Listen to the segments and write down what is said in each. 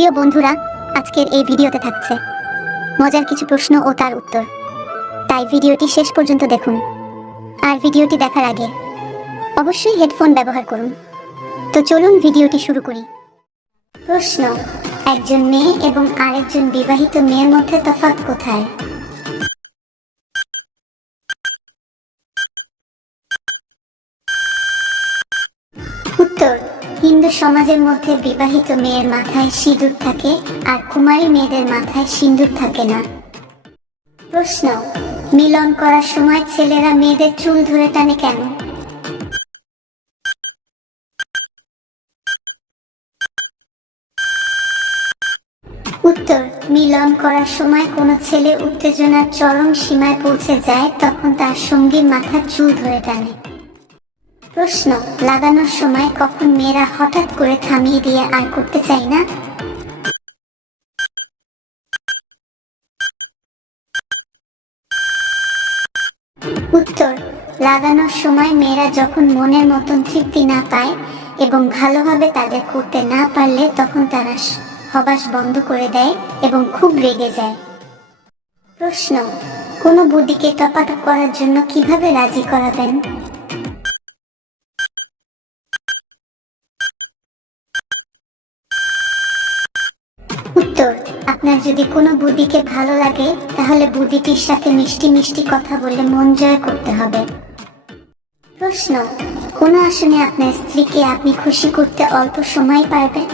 প্রিয় বন্ধুরা, আজকের এই ভিডিওতে থাকছে মজার কিছু প্রশ্ন ও তার উত্তর। তাই ভিডিওটি শেষ পর্যন্ত দেখুন। আর ভিডিওটি দেখার আগে অবশ্যই হেডফোন ব্যবহার করুন। তো চলুন ভিডিওটি শুরু করি। প্রশ্ন: একজন মেয়ে এবং আরেকজন বিবাহিত মেয়ের মধ্যে তফাৎ কোথায়? উত্তর: হিন্দু সমাজের মধ্যে বিবাহিত মেয়ের মাথায় সিঁদুর থাকে আর কুমারী মেয়েদের মাথায় সিঁদুর থাকে না। প্রশ্ন: মিলন করার সময় ছেলেরা মেয়েদের চুল ধরে টানে কেন? উত্তর: মিলন করার সময় কোনো ছেলে উত্তেজনার চরম সীমায় পৌঁছে যায়, তখন তার সঙ্গীর মাথার চুল ধরে টানে। প্রশ্ন: লাগানোর সময় কখন মেয়েরা হঠাৎ করে থামিয়ে দিয়ে আর করতে চায় না? উত্তর: লাগানোর সময় মেয়েরা যখন মনের মতন তৃপ্তি না পায় এবং ভালোভাবে তাদের করতে না পারলে তখন তারা হবাস বন্ধ করে দেয় এবং খুব রেগে যায়। প্রশ্ন: কোনো বুড়িকে টপাটপ করার জন্য কিভাবে রাজি করাবেন? উত্তর: আপনার যদি কোনো বুড়িকে ভালো লাগে তাহলে বুড়িটির সাথে মিষ্টি মিষ্টি কথা বলে মন জয় করতে হবে। প্রশ্ন: কোন আসনে আপনার স্ত্রীকে আপনি খুশি করতে অল্প সময় পারবেন?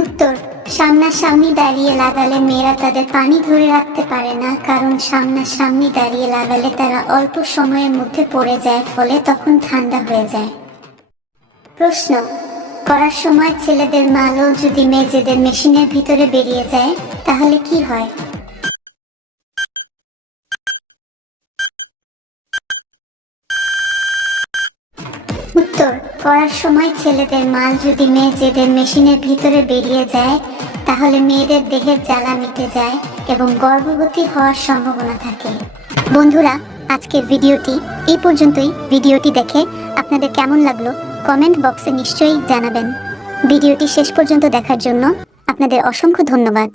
উত্তর: সামনাসামনি দাঁড়িয়ে লাগালে মেয়েরা তাদের পানি ধরে রাখতে পারে না, কারণ সামনাসামনি দাঁড়িয়ে লাগালে তারা অল্প সময়ের মধ্যে পড়ে যায়, ফলে তখন ঠান্ডা হয়ে যায়। প্রশ্ন: করার সময় ছেলেদের মালও যদি মেয়েদের মেশিনের ভিতরে বেরিয়ে যায় তাহলে কি হয়? উত্তর: করার সময় ছেলেদের মাল যদি মেয়েদের মেশিনের ভিতরে বেরিয়ে যায় তাহলে মেয়েদের দেহের জ্বালা মিটে যায় এবং গর্ভবতী হওয়ার সম্ভাবনা থাকে। বন্ধুরা, আজকের ভিডিওটি এই পর্যন্তই। ভিডিওটি দেখে আপনাদের কেমন লাগলো কমেন্ট বক্সে নিশ্চয়ই জানাবেন। ভিডিওটি শেষ পর্যন্ত দেখার জন্য আপনাদের অসংখ্য ধন্যবাদ।